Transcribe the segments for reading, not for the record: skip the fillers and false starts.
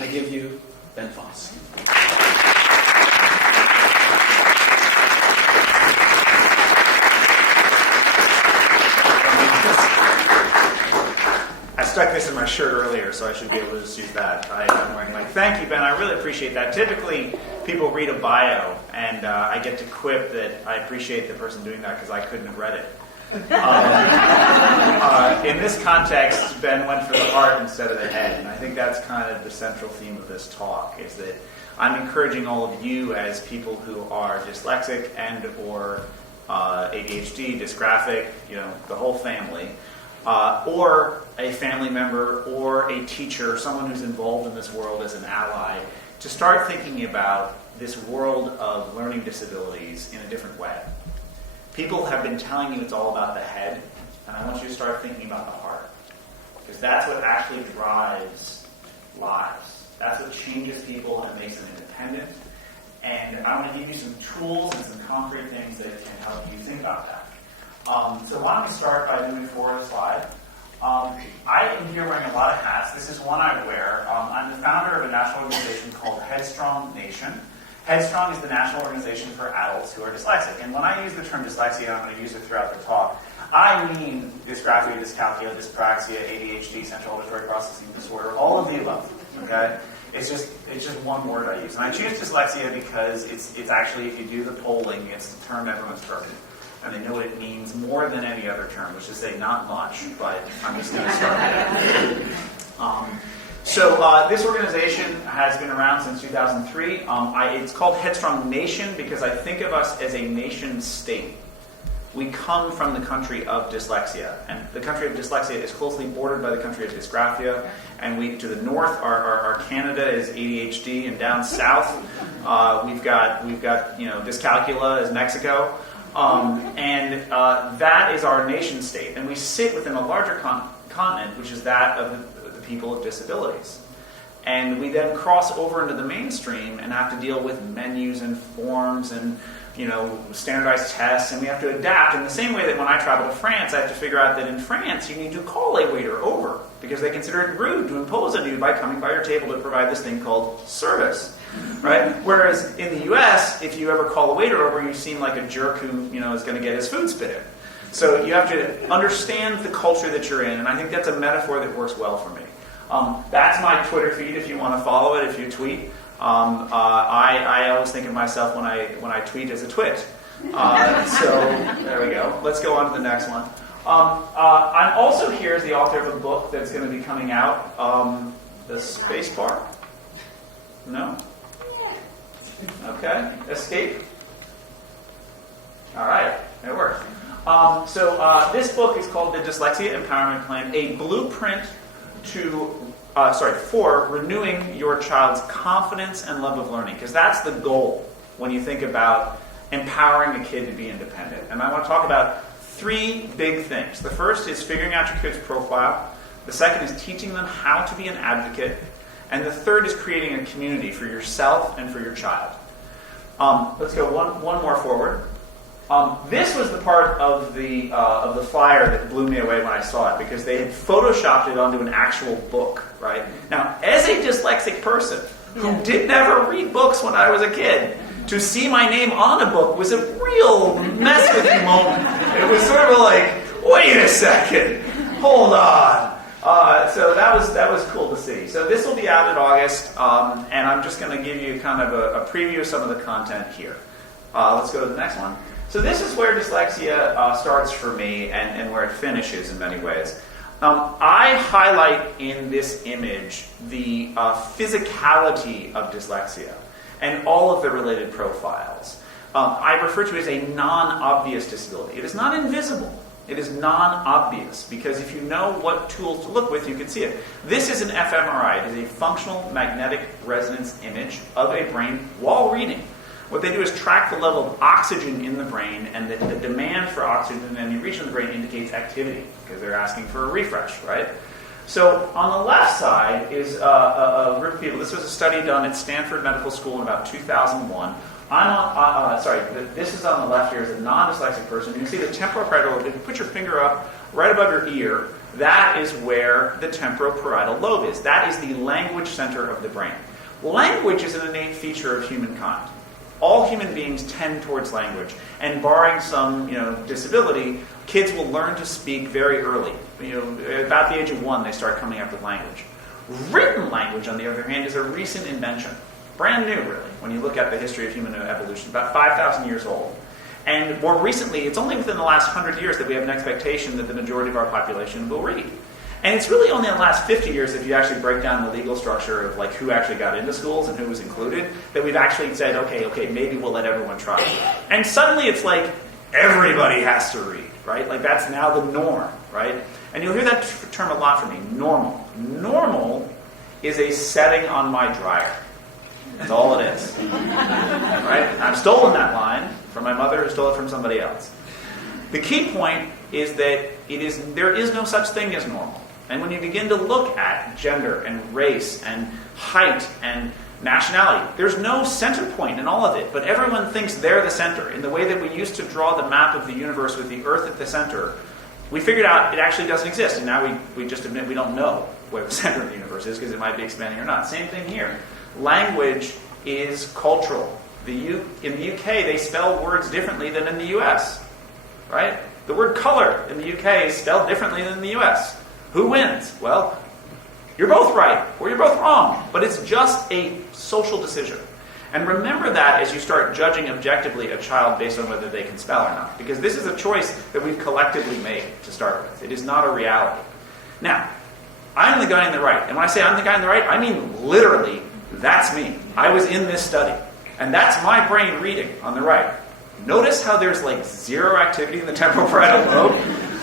I give you Ben Foss. I stuck this in my shirt earlier, so I should be able to just use that. I'm wearing my thank you, Ben. I really appreciate that. Typically, people read a bio, and I get to quip that I appreciate the person doing that because I couldn't have read it. In this context, Ben went for the heart instead of the head, and I think that's kind of the central theme of this talk, is that I'm encouraging all of you as people who are dyslexic and or ADHD, dysgraphic, the whole family, or a family member or a teacher, someone who's involved in this world as an ally, to start thinking about this world of learning disabilities in a different way. People have been telling you it's all about the head, and I want you to start thinking about the heart, because that's what actually drives lives. That's what changes people and makes them independent. And I want to give you some tools and some concrete things that can help you think about that. So why don't we start by moving forward a slide. I am here wearing a lot of hats. This is one I wear. I'm the founder of a national organization called Headstrong Nation. Headstrong is the national organization for adults who are dyslexic. And when I use the term dyslexia, and I'm going to use it throughout the talk, I mean dysgraphia, dyscalculia, dyspraxia, ADHD, central auditory processing disorder, all of the above. Okay? It's just one word I use. And I choose dyslexia because it's actually, if you do the polling, it's the term everyone's heard. And they know it means more than any other term, which is to say not much, but I'm just going to start with it. So this organization has been around since 2003. It's called Headstrong Nation because I think of us as a nation state. We come from the country of dyslexia, and the country of dyslexia is closely bordered by the country of dysgraphia. And we, to the north, our Canada is ADHD, and down south we've got dyscalculia is Mexico. And that is our nation state. And we sit within a larger continent, which is that of the people with disabilities. And we then cross over into the mainstream and have to deal with menus and forms and standardized tests, and we have to adapt in the same way that when I travel to France, I have to figure out that in France you need to call a waiter over because they consider it rude to impose on you by coming by your table to provide this thing called service. Right? Whereas in the U.S., if you ever call a waiter over, you seem like a jerk who is going to get his food spit in. So you have to understand the culture that you're in, and I think that's a metaphor that works well for me. That's my Twitter feed if you want to follow it, if you tweet. I always think of myself when I tweet as a twit. So there we go. Let's go on to the next one. I'm also here as the author of a book that's going to be coming out. The Space Bar? No? Okay. Escape? All right. It works. So this book is called The Dyslexia Empowerment Plan, a blueprint for renewing your child's confidence and love of learning, because that's the goal when you think about empowering a kid to be independent. And I want to talk about three big things. The first is figuring out your kid's profile. The second is teaching them how to be an advocate. And the third is creating a community for yourself and for your child. Let's go one more forward. This was the part of the flyer that blew me away when I saw it, because they had photoshopped it onto an actual book. Right now, as a dyslexic person who did never read books when I was a kid, to see my name on a book was a real mess with me moment. It was sort of like, wait a second, hold on. So that was cool to see. So this will be out in August, and I'm just going to give you kind of a preview of some of the content here. Let's go to the next one. So this is where dyslexia starts for me and where it finishes in many ways. I highlight in this image the physicality of dyslexia and all of the related profiles. I refer to it as a non-obvious disability. It is not invisible. It is non-obvious, because if you know what tools to look with, you can see it. This is an fMRI. It is a functional magnetic resonance image of a brain while reading. What they do is track the level of oxygen in the brain, and the demand for oxygen in any region of the brain indicates activity, because they're asking for a refresh, right? So on the left side is a group of people. This was a study done at Stanford Medical School in about 2001. This is on the left here as a non-dyslexic person. You can see the temporal parietal lobe. If you put your finger up right above your ear, that is where the temporoparietal lobe is. That is the language center of the brain. Language is an innate feature of humankind. All human beings tend towards language, and barring some, disability, kids will learn to speak very early. About the age of 1, they start coming up with language. Written language, on the other hand, is a recent invention. Brand new, really, when you look at the history of human evolution, about 5,000 years old. And more recently, it's only within the last 100 years that we have an expectation that the majority of our population will read. And it's really only in the last 50 years, if you actually break down the legal structure of who actually got into schools and who was included, that we've actually said, okay, maybe we'll let everyone try. And suddenly it's everybody has to read, right? That's now the norm, right? And you'll hear that term a lot from me, normal. Normal is a setting on my dryer. That's all it is. Right? I've stolen that line from my mother, who stole it from somebody else. The key point is that there is no such thing as normal. And when you begin to look at gender and race and height and nationality, there's no center point in all of it, but everyone thinks they're the center. In the way that we used to draw the map of the universe with the Earth at the center, we figured out it actually doesn't exist, and now we just admit we don't know where the center of the universe is because it might be expanding or not. Same thing here. Language is cultural. In the UK, they spell words differently than in the US, right? The word color in the UK is spelled differently than in the US. Who wins? Well, you're both right, or you're both wrong, but it's just a social decision. And remember that as you start judging objectively a child based on whether they can spell or not, because this is a choice that we've collectively made to start with. It is not a reality. Now, I'm the guy on the right, and when I say I'm the guy on the right, I mean literally, that's me. I was in this study, and that's my brain reading on the right. Notice how there's zero activity in the temporoparietal lobe?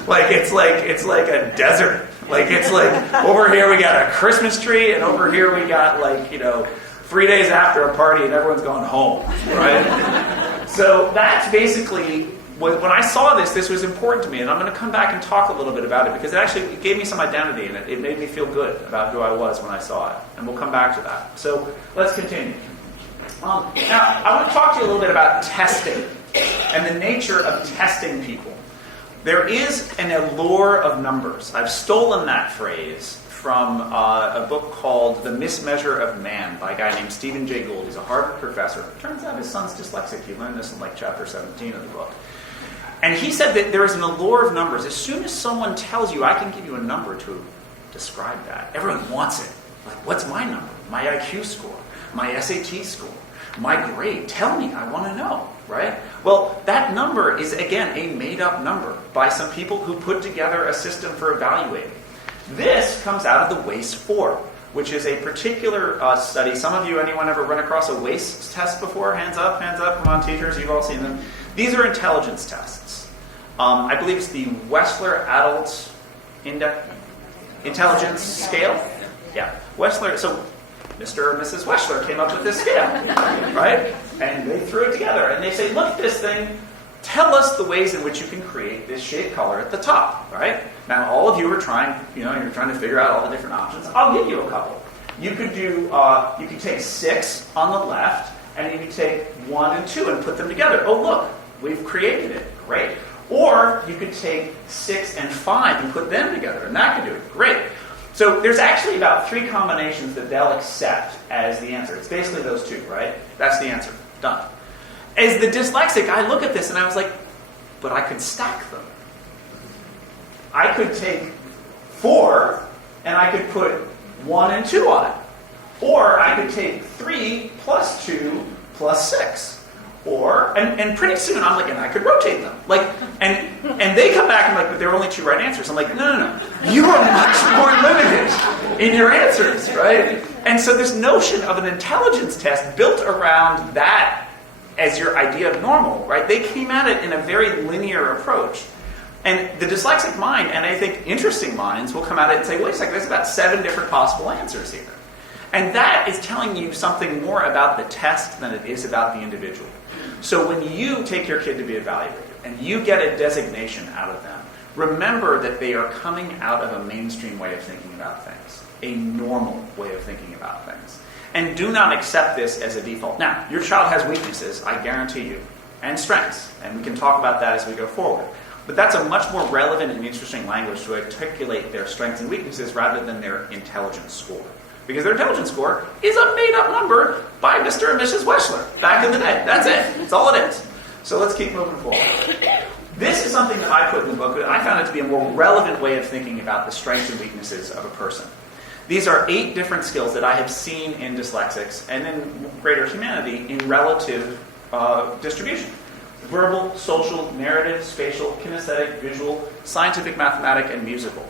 It's like a desert. Over here we got a Christmas tree, and over here we got 3 days after a party and everyone's gone home, right? So that's basically, when I saw this was important to me, and I'm going to come back and talk a little bit about it because it gave me some identity, and it made me feel good about who I was when I saw it, and we'll come back to that. So let's continue. Now, I want to talk to you a little bit about testing and the nature of testing people. There is an allure of numbers. I've stolen that phrase from a book called The Mismeasure of Man by a guy named Stephen Jay Gould. He's a Harvard professor. Turns out his son's dyslexic. He learned this in chapter 17 of the book. And he said that there is an allure of numbers. As soon as someone tells you, I can give you a number to describe that, everyone wants it. What's my number? My IQ score? My SAT score? My grade? Tell me, I want to know, right? Well, that number is, again, a made-up number by some people who put together a system for evaluating. This comes out of the WAIS-4, which is a particular study. Some of you, anyone ever run across a WAIS test before? Hands up, come on, teachers, you've all seen them. These are intelligence tests. I believe it's the Wechsler Adult Intelligence Scale. Yeah, Wechsler. So Mr. and Mrs. Wechsler came up with this scale, right? And they threw it together, and they say, look at this thing. Tell us the ways in which you can create this shape color at the top, right? Now, all of you are trying, you're trying to figure out all the different options. I'll give you a couple. You could take 6 on the left, and you could take 1 and 2 and put them together. Oh, look, we've created it. Great. Or you could take 6 and 5 and put them together, and that could do it. Great. So there's actually about 3 combinations that they'll accept as the answer. It's basically those 2, right? That's the answer. Done. As the dyslexic, I look at this and I was like, but I could stack them. I could take 4 and I could put 1 and 2 on it. Or I could take 3 plus 2 plus 6. Or, and pretty soon I'm like, and I could rotate them. And they come back and but there are only 2 right answers. I'm like, no. You are much more limited in your answers, right? And so this notion of an intelligence test built around that as your idea of normal, right? They came at it in a very linear approach. And the dyslexic mind, and I think interesting minds, will come at it and say, wait a second, there's about 7 different possible answers here. And that is telling you something more about the test than it is about the individual. So when you take your kid to be evaluated and you get a designation out of them, remember that they are coming out of a mainstream way of thinking about things, a normal way of thinking about things. And do not accept this as a default. Now, your child has weaknesses, I guarantee you, and strengths, and we can talk about that as we go forward. but that's a much more relevant and interesting language to articulate their strengths and weaknesses rather than their intelligence score. Because their intelligence score is a made-up number by Mr. and Mrs. Weschler back in the day. That's it. That's all it is. So let's keep moving forward. This is something that I put in the book, and I found it to be a more relevant way of thinking about the strengths and weaknesses of a person. These are 8 different skills that I have seen in dyslexics and in greater humanity in relative distribution. Verbal, social, narrative, spatial, kinesthetic, visual, scientific, mathematic, and musical.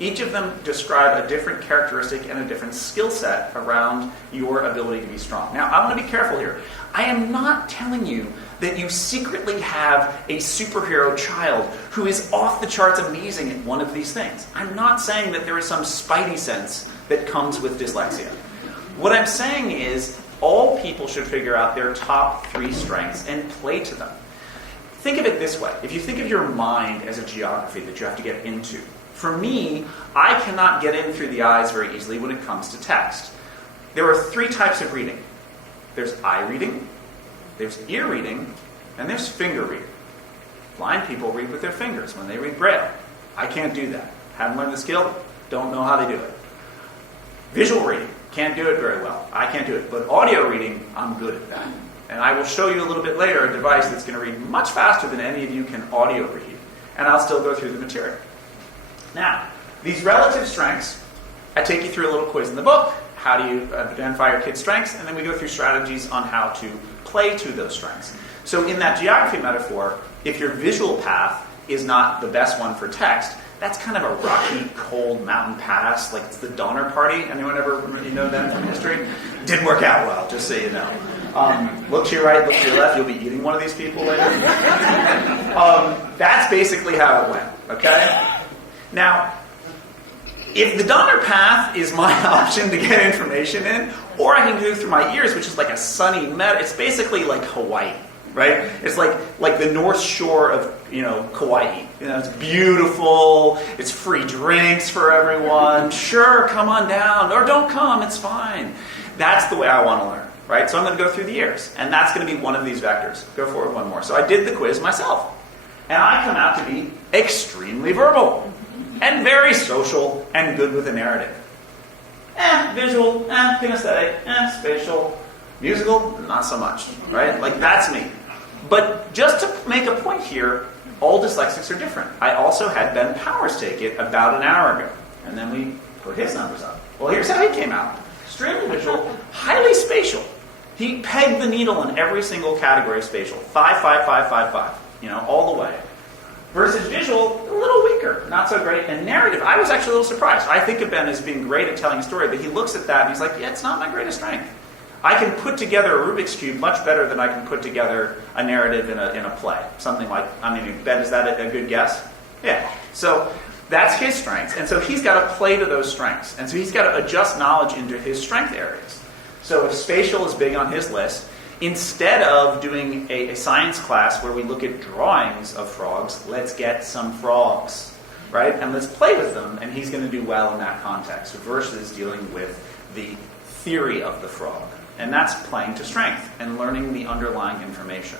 Each of them describe a different characteristic and a different skill set around your ability to be strong. Now, I want to be careful here. I am not telling you that you secretly have a superhero child who is off the charts amazing at one of these things. I'm not saying that there is some spidey sense that comes with dyslexia. What I'm saying is all people should figure out their top 3 strengths and play to them. Think of it this way. If you think of your mind as a geography that you have to get into, for me, I cannot get in through the eyes very easily when it comes to text. There are 3 types of reading. There's eye reading, there's ear reading, and there's finger reading. Blind people read with their fingers when they read Braille. I can't do that. Haven't learned the skill, don't know how they do it. Visual reading, can't do it very well. I can't do it. But audio reading, I'm good at that. And I will show you a little bit later a device that's going to read much faster than any of you can audio read. And I'll still go through the material. Now, these relative strengths, I take you through a little quiz in the book. How do you identify your kid's strengths? And then we go through strategies on how to play to those strengths. So in that geography metaphor, if your visual path is not the best one for text, that's kind of a rocky, cold mountain pass, like it's the Donner Party. Anyone ever know them from history? Didn't work out well, just so you know. Look to your right, look to your left, you'll be eating one of these people later. That's basically how it went, okay? Now, if the Donner path is my option to get information in, or I can go through my ears, which is like a sunny it's basically like Hawaii, right? It's like the North Shore of, Kauai. It's beautiful, it's free drinks for everyone. Sure, come on down, or don't come, it's fine. That's the way I want to learn, right? So I'm going to go through the ears, and that's going to be one of these vectors. Go forward one more. So I did the quiz myself, and I come out to be extremely verbal. And very social and good with a narrative. Visual, kinesthetic, spatial. Musical, not so much, right? Like that's me. But just to make a point here, all dyslexics are different. I also had Ben Powers take it about an hour ago. And then we put his numbers up. Well, here's how he came out. Extremely visual, highly spatial. He pegged the needle in every single category of spatial. 5, 5, 5, 5, 5. All the way. Versus visual, a little weaker, not so great. And narrative, I was actually a little surprised. I think of Ben as being great at telling a story, but he looks at that and he's like, yeah, it's not my greatest strength. I can put together a Rubik's Cube much better than I can put together a narrative in a play. Something like, Ben, is that a good guess? Yeah. So that's his strengths. And so he's got to play to those strengths. And so he's got to adjust knowledge into his strength areas. So if spatial is big on his list, instead of doing a science class where we look at drawings of frogs, let's get some frogs, right? And let's play with them, and he's going to do well in that context versus dealing with the theory of the frog. And that's playing to strength and learning the underlying information.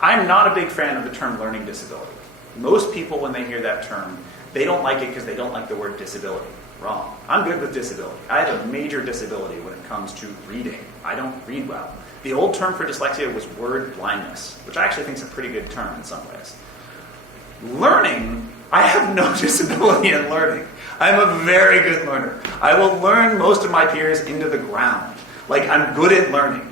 I'm not a big fan of the term learning disability. Most people, when they hear that term, they don't like it because they don't like the word disability. Wrong. I'm good with disability. I have a major disability when it comes to reading. I don't read well. The old term for dyslexia was word blindness, which I actually think is a pretty good term in some ways. Learning, I have no disability in learning. I'm a very good learner. I will learn most of my peers into the ground. Like, I'm good at learning.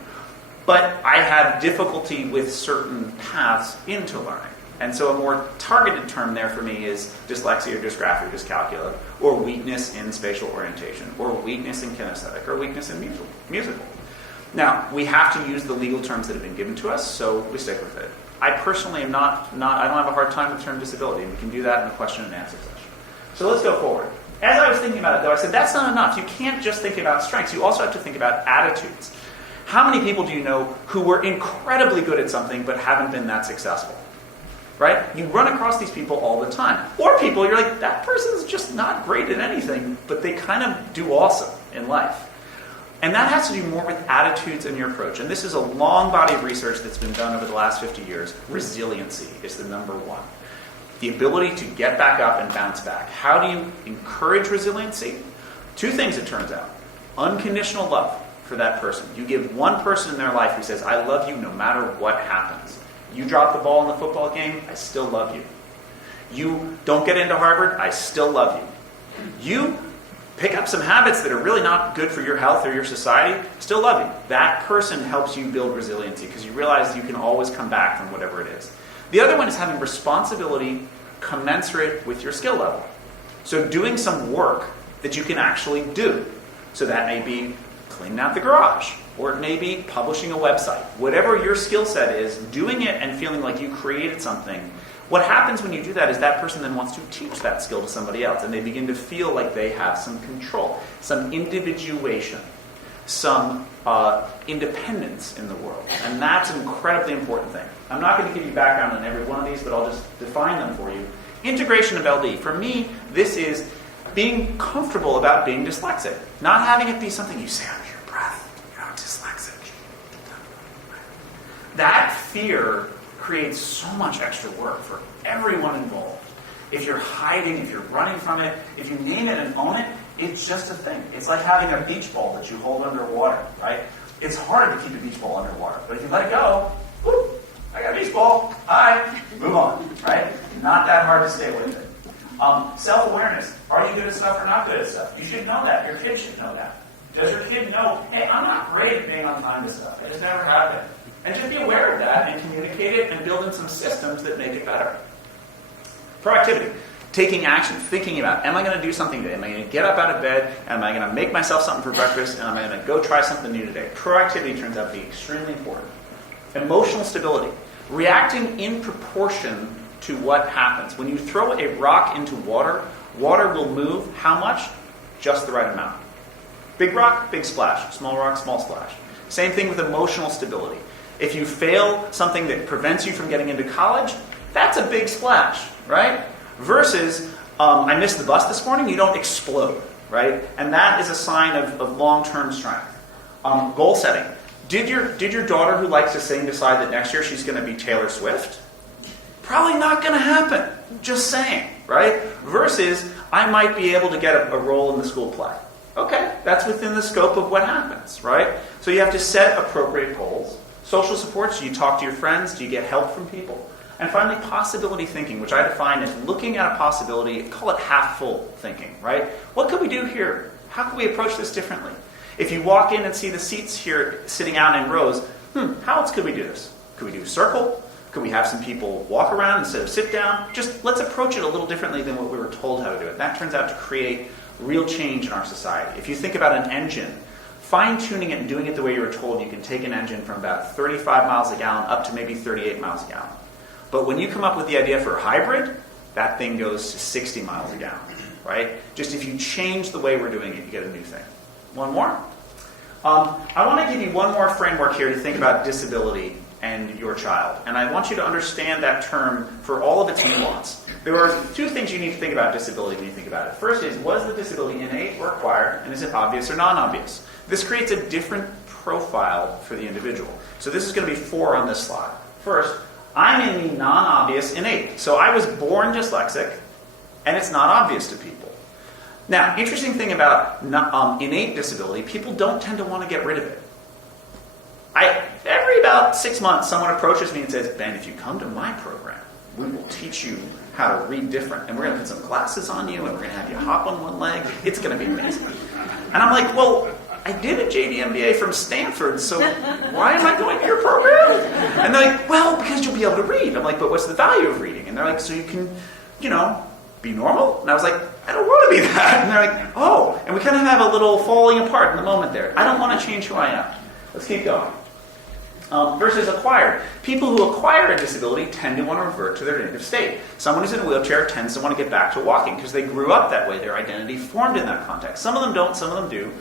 But I have difficulty with certain paths into learning. And so a more targeted term there for me is dyslexia or dysgraphia or dyscalculia, or weakness in spatial orientation, or weakness in kinesthetic, or weakness in musical. Now, we have to use the legal terms that have been given to us, so we stick with it. I personally am I don't have a hard time with the term disability, and we can do that in a question and answer session. So let's go forward. As I was thinking about it, though, I said, that's not enough. You can't just think about strengths. You also have to think about attitudes. How many people do you know who were incredibly good at something but haven't been that successful? Right? You run across these people all the time. Or people, you're like, that person's just not great at anything, but they kind of do awesome in life. And that has to do more with attitudes and your approach. And this is a long body of research that's been done over the last 50 years. Resiliency is the number one. the ability to get back up and bounce back. How do you encourage resiliency? Two things, it turns out. Unconditional love for that person. You give one person in their life who says, I love you no matter what happens. You drop the ball in the football game, I still love you. You don't get into Harvard, I still love you. You pick up some habits that are really not good for your health or your society, still love you. That person helps you build resiliency because you realize you can always come back from whatever it is. The other one is having responsibility commensurate with your skill level. So doing some work that you can actually do. So that may be cleaning out the garage, or it may be publishing a website. Whatever your skill set is, doing it and feeling like you created something. What happens when you do that is that person then wants to teach that skill to somebody else, and they begin to feel like they have some control, some individuation, some independence in the world. And that's an incredibly important thing. I'm not going to give you background on every one of these, but I'll just define them for you. Integration of LD. For me, this is being comfortable about being dyslexic. Not having it be something you say under your breath. You're not dyslexic. That fear creates so much extra work for everyone involved. If you're hiding, if you're running from it, if you name it and own it, it's just a thing. It's like having a beach ball that you hold underwater, right? It's hard to keep a beach ball underwater, but if you let it go, whoop, I got a beach ball, hi, move on, right? Not that hard to stay with it. Self-awareness. Are you good at stuff or not good at stuff? You should know that. Your kid should know that. Does your kid know, hey, I'm not great at being on time to stuff. I just never have been. And just be aware of that and communicate it and build in some systems that make it better. Proactivity. Taking action, thinking about, am I going to do something today? Am I going to get up out of bed? Am I going to make myself something for breakfast? And am I going to go try something new today? Proactivity turns out to be extremely important. Emotional stability. Reacting in proportion to what happens. When you throw a rock into water, water will move how much? Just the right amount. Big rock, big splash. Small rock, small splash. Same thing with emotional stability. If you fail something that prevents you from getting into college, that's a big splash, right? Versus, I missed the bus this morning, you don't explode, right? And that is a sign of long-term strength. Goal setting. Did your daughter who likes to sing decide that next year she's going to be Taylor Swift? Probably not going to happen. Just saying, right? Versus, I might be able to get a role in the school play. Okay, that's within the scope of what happens, right? So you have to set appropriate goals. Social supports, do you talk to your friends? Do you get help from people? And finally, possibility thinking, which I define as looking at a possibility, call it half-full thinking, right? What could we do here? How could we approach this differently? If you walk in and see the seats here sitting out in rows, how else could we do this? Could we do a circle? Could we have some people walk around instead of sit down? Just let's approach it a little differently than what we were told how to do it. That turns out to create real change in our society. If you think about an engine, fine-tuning it and doing it the way you were told, you can take an engine from about 35 miles a gallon up to maybe 38 miles a gallon. But when you come up with the idea for a hybrid, that thing goes to 60 miles a gallon, right? Just if you change the way we're doing it, you get a new thing. One more? I want to give you one more framework here to think about disability and your child. And I want you to understand that term for all of its nuance. There are two things you need to think about disability when you think about it. First is, was the disability innate or acquired? And is it obvious or non-obvious? This creates a different profile for the individual. So this is going to be 4 on this slide. First, I'm in the non-obvious innate. So I was born dyslexic, and it's not obvious to people. Now, interesting thing about innate disability, people don't tend to want to get rid of it. Every about 6 months, someone approaches me and says, Ben, if you come to my program, we will teach you how to read different. And we're going to put some glasses on you, and we're going to have you hop on one leg. It's going to be amazing. And I'm like, well, I did a JD MBA from Stanford, so why am I going to your program? And they're like, well, because you'll be able to read. I'm like, but what's the value of reading? And they're like, so you can, be normal? And I was like, I don't want to be that. And they're like, oh. And we kind of have a little falling apart in the moment there. I don't want to change who I am. Let's keep going. Versus acquired. People who acquire a disability tend to want to revert to their native state. Someone who's in a wheelchair tends to want to get back to walking because they grew up that way. Their identity formed in that context. Some of them don't, some of them do.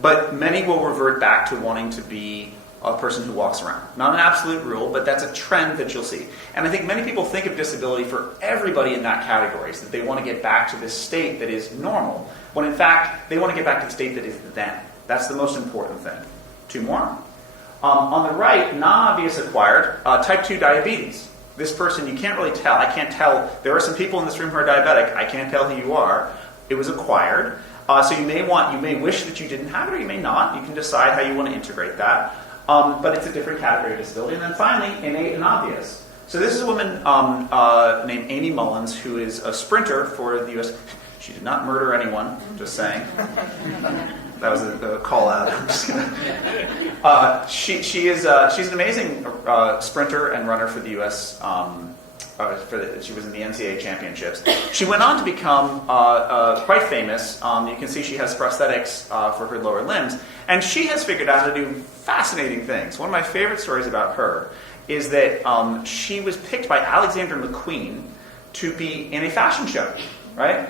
But many will revert back to wanting to be a person who walks around. Not an absolute rule, but that's a trend that you'll see. And I think many people think of disability for everybody in that category, so that they want to get back to this state that is normal, when in fact, they want to get back to the state that is them. That's the most important thing. 2 more. On the right, non-obvious acquired, type 2 diabetes. this person, you can't really tell. I can't tell. There are some people in this room who are diabetic. I can't tell who you are. It was acquired. So you may wish that you didn't have it, or you may not. You can decide how you want to integrate that. But it's a different category of disability. And then finally, innate and obvious. So this is a woman named Amy Mullins, who is a sprinter for the U.S. She did not murder anyone, just saying. That was a call out. I'm just gonna. She's an amazing sprinter and runner for the U.S. She was in the NCAA championships. She went on to become quite famous. You can see she has prosthetics for her lower limbs, and she has figured out how to do fascinating things. One of my favorite stories about her is that she was picked by Alexander McQueen to be in a fashion show, right?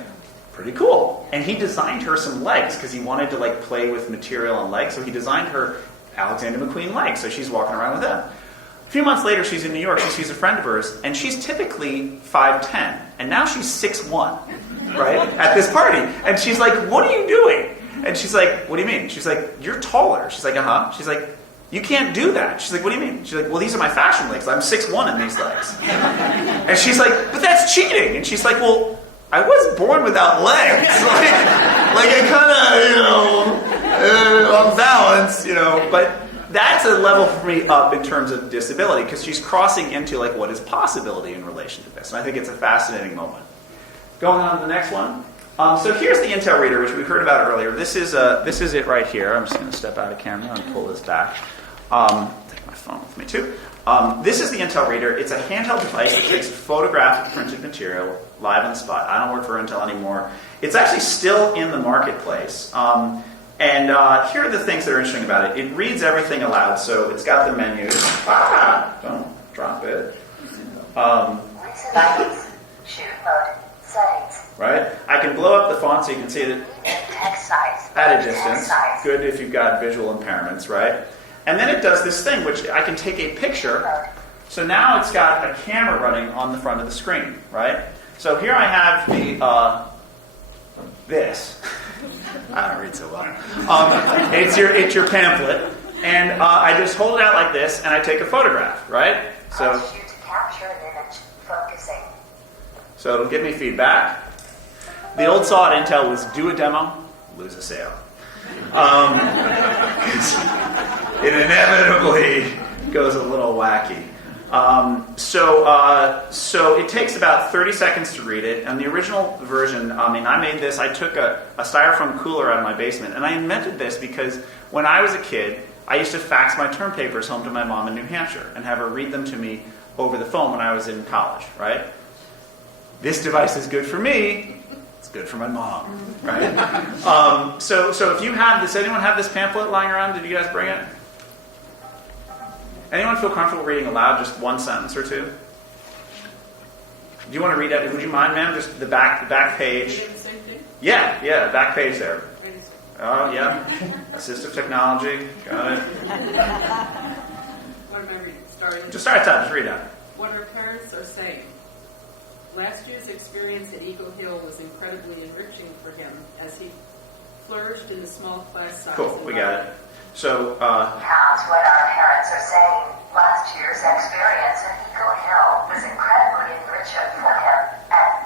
Pretty cool. And he designed her some legs because he wanted to play with material on legs. So he designed her Alexander McQueen legs. So she's walking around with them. A few months later, she's in New York. She sees a friend of hers, and she's typically 5'10", and now she's 6'1", right? At this party, and she's like, "What are you doing?" And she's like, "What do you mean?" She's like, "You're taller." She's like, "Uh-huh." She's like, "You can't do that." She's like, "What do you mean?" She's like, "Well, these are my fashion legs. I'm 6'1" in these legs." And she's like, "But that's cheating." And she's like, "Well, I was born without legs. I kind of, on balance, but." That's a level for me up in terms of disability, because she's crossing into what is possibility in relation to this. And I think it's a fascinating moment. Going on to the next one. So here's the Intel reader, which we heard about earlier. This is it right here. I'm just going to step out of camera and pull this back. Take my phone with me too. This is the Intel reader. It's a handheld device that takes a photograph of printed material live on the spot. I don't work for Intel anymore. It's actually still in the marketplace. And here are the things that are interesting about it. It reads everything aloud, so it's got the menus. Don't drop it. Shoot mode. Settings. Right? I can blow up the font so you can see it Text size. at a distance. Text size. Good if you've got visual impairments, right? And then it does this thing, which I can take a picture. So now it's got a camera running on the front of the screen, right? So here I have the this. I don't read so well. It's your pamphlet, and I just hold it out like this, and I take a photograph, right? So Press U to capture an image. Focusing. So it'll give me feedback. The old saw at Intel was do a demo, lose a sale. It inevitably goes a little wacky. So it takes about 30 seconds to read it. And the original version, I made this. I took a styrofoam cooler out of my basement, and I invented this because when I was a kid, I used to fax my term papers home to my mom in New Hampshire and have her read them to me over the phone when I was in college, right? This device is good for me. It's good for my mom, right? So if you have this, anyone have this pamphlet lying around? Did you guys bring it? Anyone feel comfortable reading aloud just one sentence or two? Do you want to read it? Would you mind, ma'am? Just the back page. Yeah, back page there. Oh, yeah. Assistive technology. Got it. What am I reading? Starting. Just start at top. Just read it. What our parents are saying. Last year's experience at Eagle Hill was incredibly enriching for him as he flourished in the small class size. Cool, we got it. So, That's what our parents are saying. Last year's experience at Eagle Hill was incredibly enriching for him.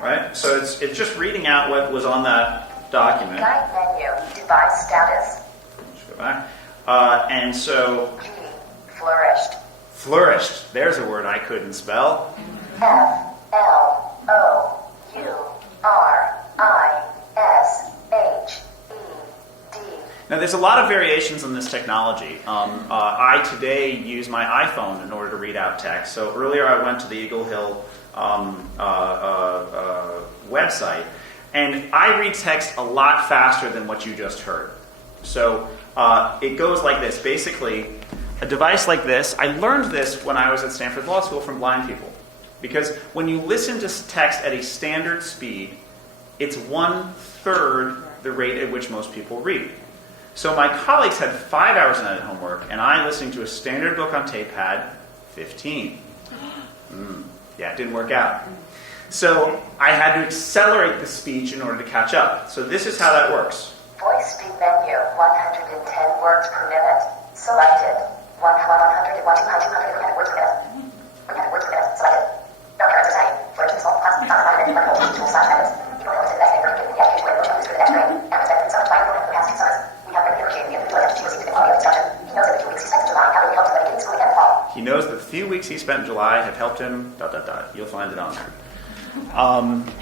right? So it's just reading out what was on that document. Guide menu. Device status. Let's go back. And so, G. Flourished. flourished. There's a word I couldn't spell. Flourished. Now, there's a lot of variations on this technology. I today use my iPhone in order to read out text. So earlier I went to the Eagle Hill website, and I read text a lot faster than what you just heard. So it goes like this. Basically, a device like this, I learned this when I was at Stanford Law School from blind people. Because when you listen to text at a standard speed, it's 1/3 the rate at which most people read. So my colleagues had 5 hours a night at homework, and I, listening to a standard book on tape, had 15. Yeah, it didn't work out. So I had to accelerate the speech in order to catch up. So this is how that works. Voice speed menu, 110 words per minute. Selected. 100 words per minute. 100 words per minute. Selected. He knows that the few weeks he spent in July have helped him, ... You'll find it on there.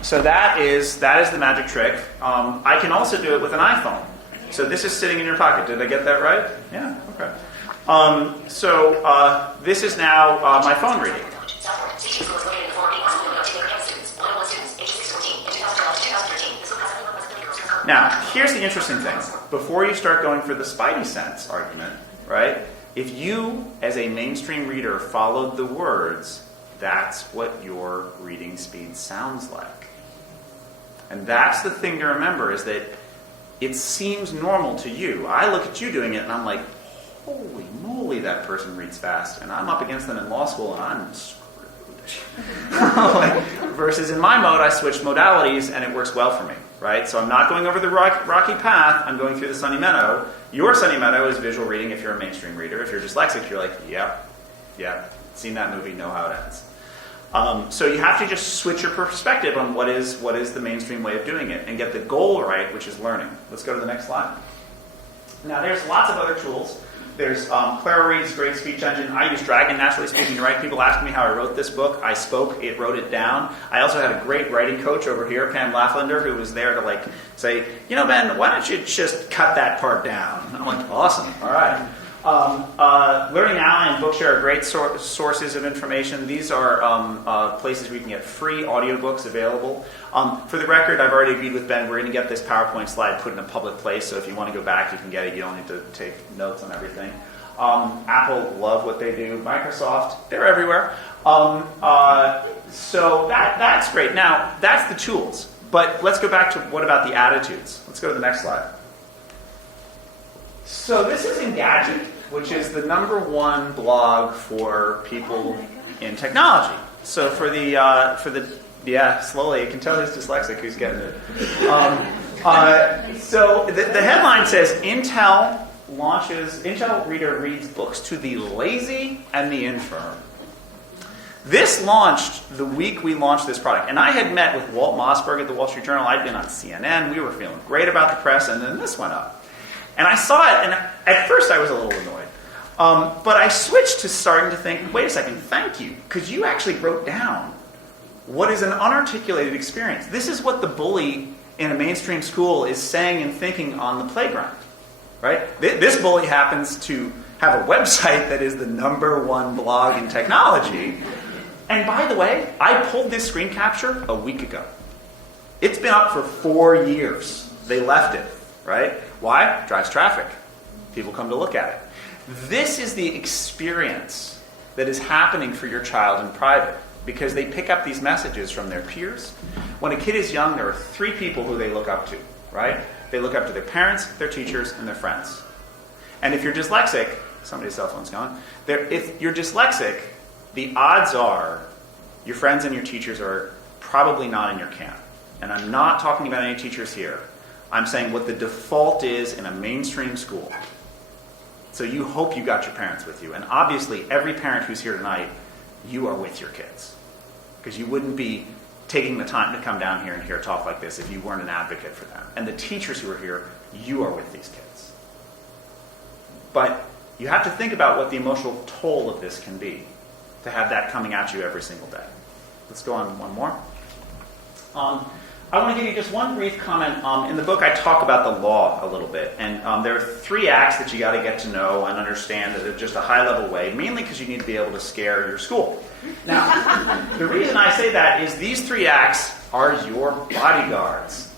So that is the magic trick. I can also do it with an iPhone. So this is sitting in your pocket. Did I get that right? Yeah, okay. This is now my phone reading. Now, here's the interesting thing. Before you start going for the Spidey sense argument, right? If you, as a mainstream reader, followed the words, that's what your reading speed sounds like. And that's the thing to remember, is that it seems normal to you. I look at you doing it and I'm like, holy moly, that person reads fast. And I'm up against them in law school and I'm screwed. Versus in my mode, I switched modalities and it works well for me, right? So I'm not going over the rocky path, I'm going through the sunny meadow. Your sunny meadow is visual reading if you're a mainstream reader. If you're dyslexic, you're like, yep, seen that movie, know how it ends. So you have to just switch your perspective on what is the mainstream way of doing it and get the goal right, which is learning. Let's go to the next slide. Now, there's lots of other tools. There's Clara Reed's great speech engine. I use Dragon, naturally speaking, to write. People ask me how I wrote this book. I spoke, it wrote it down. I also had a great writing coach over here, Pam Laughlander, who was there to say, Ben, why don't you just cut that part down? I'm like, awesome, all right. Learning Now and Bookshare are great sources of information. These are places where you can get free audiobooks available. For the record, I've already agreed with Ben. We're going to get this PowerPoint slide put in a public place, so if you want to go back, you can get it. You don't need to take notes on everything. Apple, love what they do. Microsoft, they're everywhere. So that's great. Now, that's the tools. But let's go back to what about the attitudes? Let's go to the next slide. So this is Engadget, which is the #1 blog for people in technology. So slowly, you can tell who's dyslexic, who's getting it. So the headline says, Intel Reader reads books to the lazy and the infirm. This launched the week we launched this product. And I had met with Walt Mossberg at the Wall Street Journal. I'd been on CNN. We were feeling great about the press, and then this went up. And I saw it, and at first I was a little annoyed. But I switched to starting to think, wait a second, thank you, because you actually wrote down what is an unarticulated experience. This is what the bully in a mainstream school is saying and thinking on the playground, right? This bully happens to have a website that is the #1 blog in technology. And by the way, I pulled this screen capture a week ago. It's been up for 4 years. They left it, right? Why? Drives traffic. People come to look at it. This is the experience that is happening for your child in private because they pick up these messages from their peers. When a kid is young, there are 3 people who they look up to, right? They look up to their parents, their teachers, and their friends. And if you're dyslexic, somebody's cell phone's going. If you're dyslexic, the odds are your friends and your teachers are probably not in your camp. And I'm not talking about any teachers here. I'm saying what the default is in a mainstream school. So you hope you got your parents with you. And obviously, every parent who's here tonight, you are with your kids. Because you wouldn't be taking the time to come down here and hear a talk like this if you weren't an advocate for them. And the teachers who are here, you are with these kids. But you have to think about what the emotional toll of this can be, to have that coming at you every single day. Let's go on one more. I want to give you just one brief comment. In the book, I talk about the law a little bit. And there are 3 acts that you got to get to know and understand at just a high-level way, mainly because you need to be able to scare your school. Now, the reason I say that is these 3 acts are your bodyguards.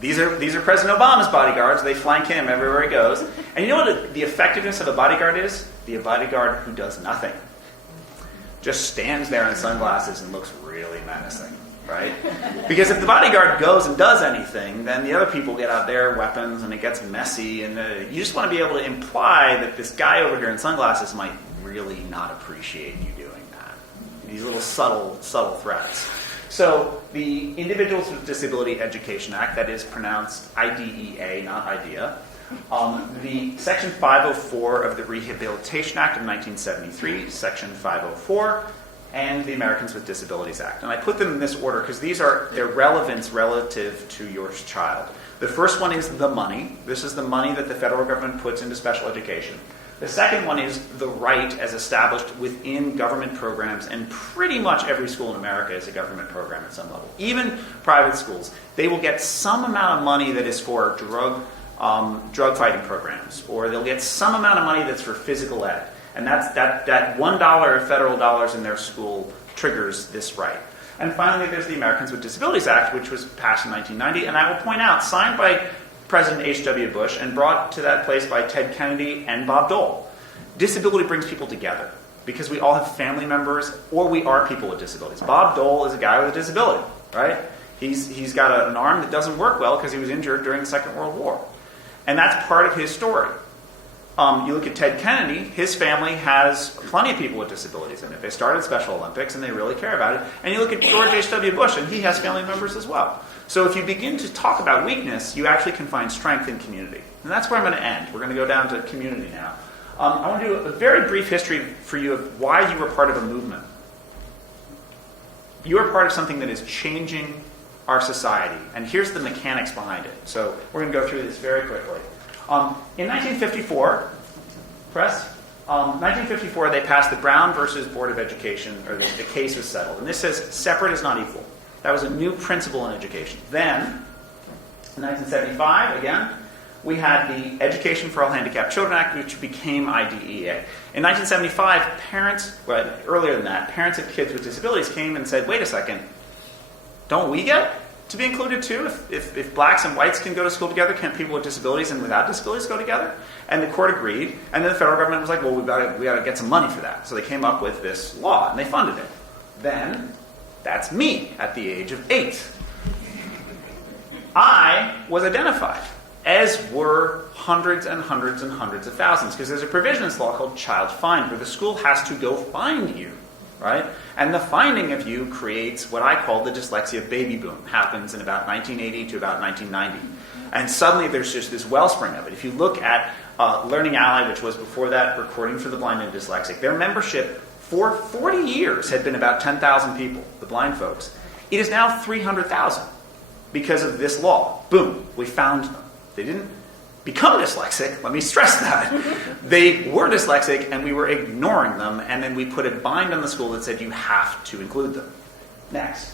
These are President Obama's bodyguards. They flank him everywhere he goes. And you know what the effectiveness of a bodyguard is? The bodyguard who does nothing. Just stands there in sunglasses and looks really menacing. Right? Because if the bodyguard goes and does anything, then the other people get out their weapons and it gets messy. And you just want to be able to imply that this guy over here in sunglasses might really not appreciate you doing that. These little subtle threats. So the Individuals with Disability Education Act, that is pronounced IDEA, not IDEA. The Section 504 of the Rehabilitation Act of 1973, Section 504. and the Americans with Disabilities Act. And I put them in this order because these are their relevance relative to your child. The first one is the money. This is the money that the federal government puts into special education. The second one is the right as established within government programs, and pretty much every school in America is a government program at some level. Even private schools, they will get some amount of money that is for drug fighting programs, or they'll get some amount of money that's for physical ed. And that $1 of federal dollars in their school triggers this right. And finally, there's the Americans with Disabilities Act, which was passed in 1990, and I will point out, signed by President H.W. Bush and brought to that place by Ted Kennedy and Bob Dole. Disability brings people together because we all have family members, or we are people with disabilities. Bob Dole is a guy with a disability, right? He's got an arm that doesn't work well because he was injured during the Second World War. And that's part of his story. You look at Ted Kennedy, his family has plenty of people with disabilities in it. They started Special Olympics and they really care about it. And you look at George H.W. Bush and he has family members as well. So if you begin to talk about weakness, you actually can find strength in community. And that's where I'm going to end. We're going to go down to community now. I want to do a very brief history for you of why you were part of a movement. You are part of something that is changing our society. And here's the mechanics behind it. So we're going to go through this very quickly. In 1954, 1954, they passed the Brown versus Board of Education, or the case was settled. And this says separate is not equal. That was a new principle in education. Then, in 1975, again, we had the Education for All Handicapped Children Act, which became IDEA. In 1975, earlier than that, parents of kids with disabilities came and said, wait a second, don't we get to be included too? If blacks and whites can go to school together, can't people with disabilities and without disabilities go together? And the court agreed, and then the federal government was like, well, we got to get some money for that. So they came up with this law, and they funded it. Then, that's me at the age of 8. I was identified, as were hundreds and hundreds and hundreds of thousands, because there's a provision in this law called child find, where the school has to go find you, right? And the finding of you creates what I call the dyslexia baby boom. Happens in about 1980 to about 1990. And suddenly there's just this wellspring of it. If you look at Learning Ally, which was before that Recording for the Blind and Dyslexic, their membership for 40 years had been about 10,000 people, the blind folks. It is now 300,000 because of this law. Boom, we found them. They didn't become dyslexic, let me stress that. They were dyslexic and we were ignoring them, and then we put a bind on the school that said you have to include them. Next.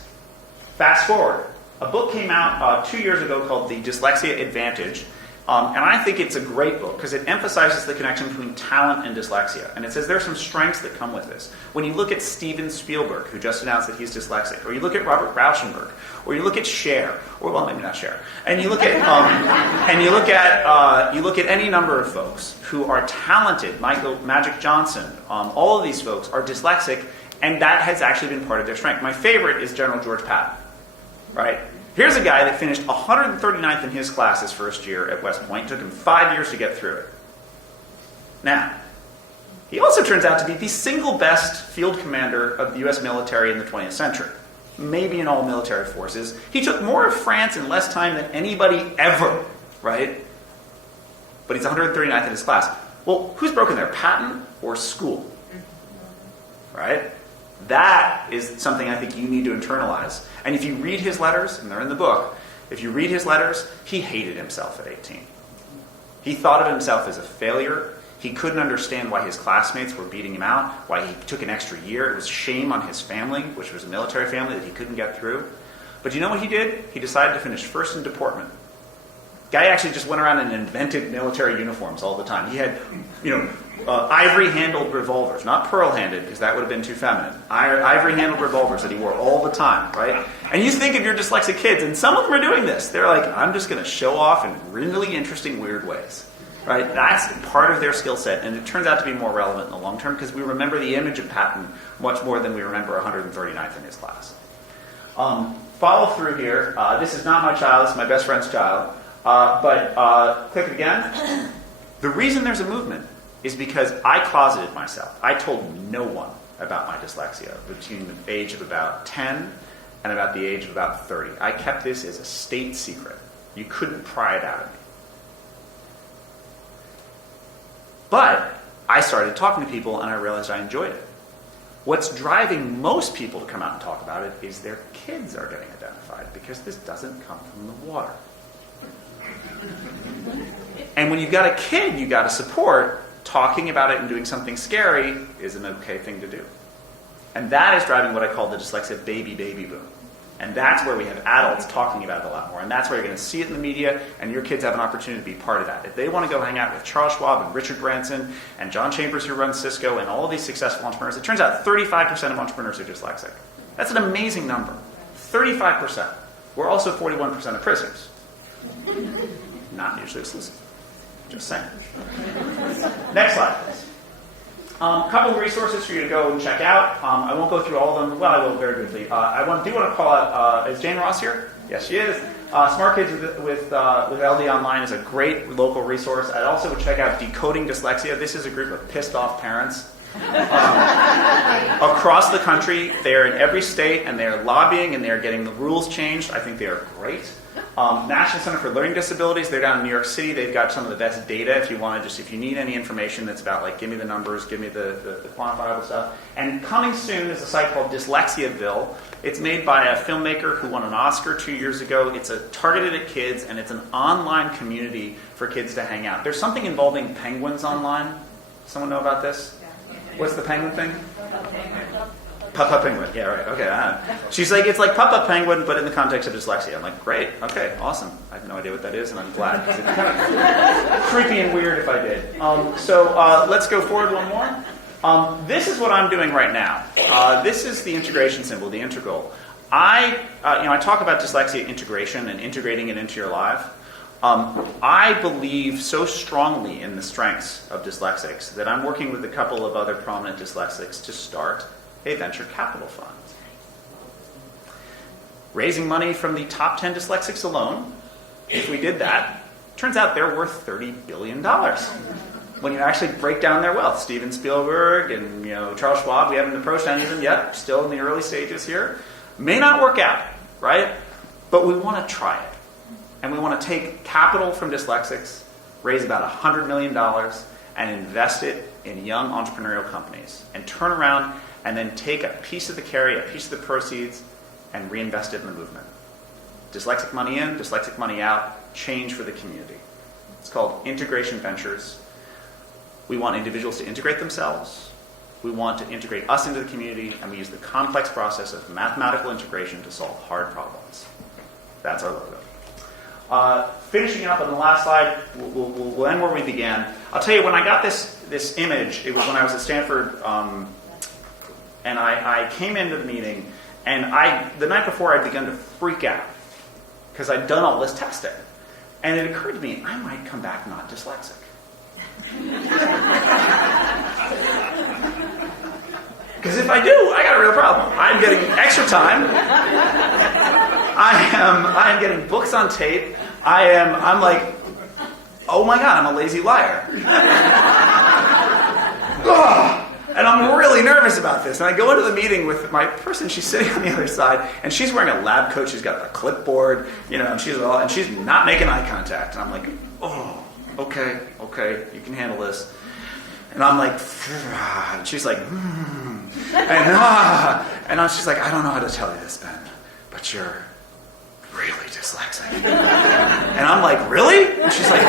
Fast forward. A book came out 2 years ago called The Dyslexia Advantage, and I think it's a great book because it emphasizes the connection between talent and dyslexia. And it says there are some strengths that come with this. When you look at Steven Spielberg, who just announced that he's dyslexic, or you look at Robert Rauschenberg, or you look at Cher, or well, maybe not Cher, and you look at you look at any number of folks who are talented. Magic Johnson, all of these folks are dyslexic, and that has actually been part of their strength. My favorite is General George Patton, right? Here's a guy that finished 139th in his class his first year at West Point. It took him 5 years to get through it. Now, he also turns out to be the single best field commander of the U.S. military in the 20th century. Maybe in all military forces. He took more of France in less time than anybody ever, right? But he's 139th in his class. Well, who's broken there, Patton or school? Right? That is something I think you need to internalize. And if you read his letters, and they're in the book, if you read his letters, he hated himself at 18. He thought of himself as a failure. He couldn't understand why his classmates were beating him out, why he took an extra year. It was shame on his family, which was a military family, that he couldn't get through. But you know what he did? He decided to finish first in deportment. Guy actually just went around and invented military uniforms all the time. He had, ivory-handled revolvers, not pearl-handed, because that would have been too feminine. Ivory-handled revolvers that he wore all the time, right? And you think of your dyslexic kids, and some of them are doing this. They're like, I'm just going to show off in really interesting, weird ways, right? That's part of their skill set, and it turns out to be more relevant in the long term because we remember the image of Patton much more than we remember 139th in his class. Follow through here. This is not my child. This is my best friend's child. But click it again. The reason there's a movement is because I closeted myself. I told no one about my dyslexia between the age of about 10 and about the age of about 30. I kept this as a state secret. You couldn't pry it out of me. But I started talking to people and I realized I enjoyed it. What's driving most people to come out and talk about it is their kids are getting identified, because this doesn't come from the water. And when you've got a kid you got to support, talking about it and doing something scary is an okay thing to do. And that is driving what I call the dyslexia baby boom. And that's where we have adults talking about it a lot more. And that's where you're going to see it in the media, and your kids have an opportunity to be part of that. If they want to go hang out with Charles Schwab and Richard Branson and John Chambers, who runs Cisco, and all of these successful entrepreneurs, it turns out 35% of entrepreneurs are dyslexic. That's an amazing number. 35%. We're also 41% of prisoners. Not mutually exclusive. Just saying. Next slide, please. A couple of resources for you to go and check out. I won't go through all of them. Well, I will very briefly. I do want to call out, is Jane Ross here? Yes, she is. Smart Kids with LD Online is a great local resource. I'd also check out Decoding Dyslexia. This is a group of pissed off parents across the country. They're in every state, and they're lobbying, and they're getting the rules changed. I think they are great. National Center for Learning Disabilities, they're down in New York City. They've got some of the best data if you need any information that's about, like, give me the numbers, give me the quantifiable stuff. And coming soon is a site called Dyslexiaville. It's made by a filmmaker who won an Oscar 2 years ago. It's targeted at kids, and it's an online community for kids to hang out. There's something involving penguins online. Someone know about this? What's the penguin thing? Papa Penguin. Yeah, right. Okay. She's like, it's like Papa Penguin, but in the context of dyslexia. I'm like, great. Okay, awesome. I have no idea what that is, and I'm glad, because it's kind of creepy and weird if I did. So let's go forward one more. This is what I'm doing right now. This is the integration symbol, the integral. I talk about dyslexia integration and integrating it into your life. I believe so strongly in the strengths of dyslexics that I'm working with a couple of other prominent dyslexics to start a venture capital fund. Raising money from the top 10 dyslexics alone, if we did that, turns out they're worth $30 billion. When you actually break down their wealth, Steven Spielberg and Charles Schwab, we haven't approached any of them yet, still in the early stages here. May not work out, right? But we want to try it. And we want to take capital from dyslexics, raise about $100 million, and invest it in young entrepreneurial companies, and turn around and then take a piece of the carry, a piece of the proceeds, and reinvest it in the movement. Dyslexic money in, dyslexic money out, change for the community. It's called Integration Ventures. We want individuals to integrate themselves. We want to integrate us into the community, and we use the complex process of mathematical integration to solve hard problems. That's our logo. Finishing up on the last slide, we'll end where we began. I'll tell you, when I got this image, it was when I was at Stanford, and I came into the meeting, and the night before I'd begun to freak out because I'd done all this testing. And it occurred to me, I might come back not dyslexic. Because if I do, I got a real problem. I'm getting extra time. I am getting books on tape. I'm like, oh my God, I'm a lazy liar. And I'm really nervous about this. And I go into the meeting with my person, she's sitting on the other side, and she's wearing a lab coat, she's got a clipboard, and she's not making eye contact. And I'm like, oh, okay, you can handle this. And I'm like, and she's like, and she's like, I don't know how to tell you this, Ben, but you're really dyslexic. And I'm like, really? And she's like,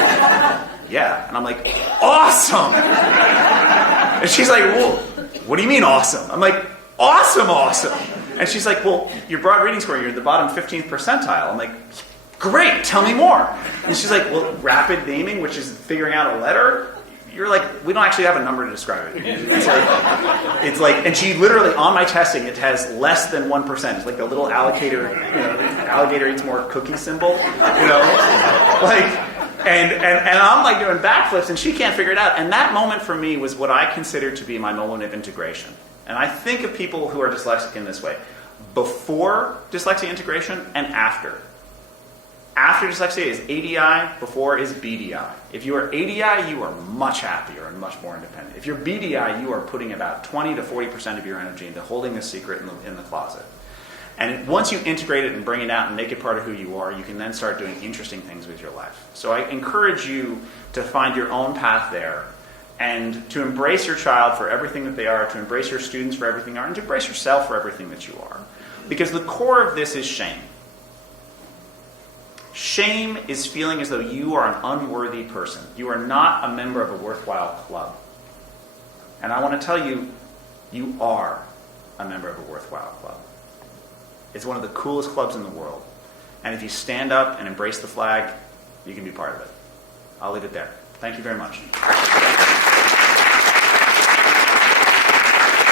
yeah. And I'm like, awesome. And she's like, well, what do you mean awesome? I'm like, awesome. And she's like, well, your broad reading score, you're at the bottom 15th percentile. I'm like, great, tell me more. And she's like, well, rapid naming, which is figuring out a letter. You're like, we don't actually have a number to describe it. It's like, and she literally, on my testing, it has less than 1%. It's like the little alligator, alligator eats more cookie symbol, and I'm like doing backflips, and she can't figure it out. And that moment for me was what I consider to be my moment of integration. And I think of people who are dyslexic in this way: before dyslexia integration and after. After dyslexia is ADI, before is BDI. If you are ADI, you are much happier and much more independent. If you're BDI, you are putting about 20 to 40% of your energy into holding this secret in the closet. And once you integrate it and bring it out and make it part of who you are, you can then start doing interesting things with your life. So I encourage you to find your own path there and to embrace your child for everything that they are, to embrace your students for everything they are, and to embrace yourself for everything that you are. Because the core of this is shame. Shame is feeling as though you are an unworthy person. You are not a member of a worthwhile club. And I want to tell you, you are a member of a worthwhile club. It's one of the coolest clubs in the world. And if you stand up and embrace the flag, you can be part of it. I'll leave it there. Thank you very much.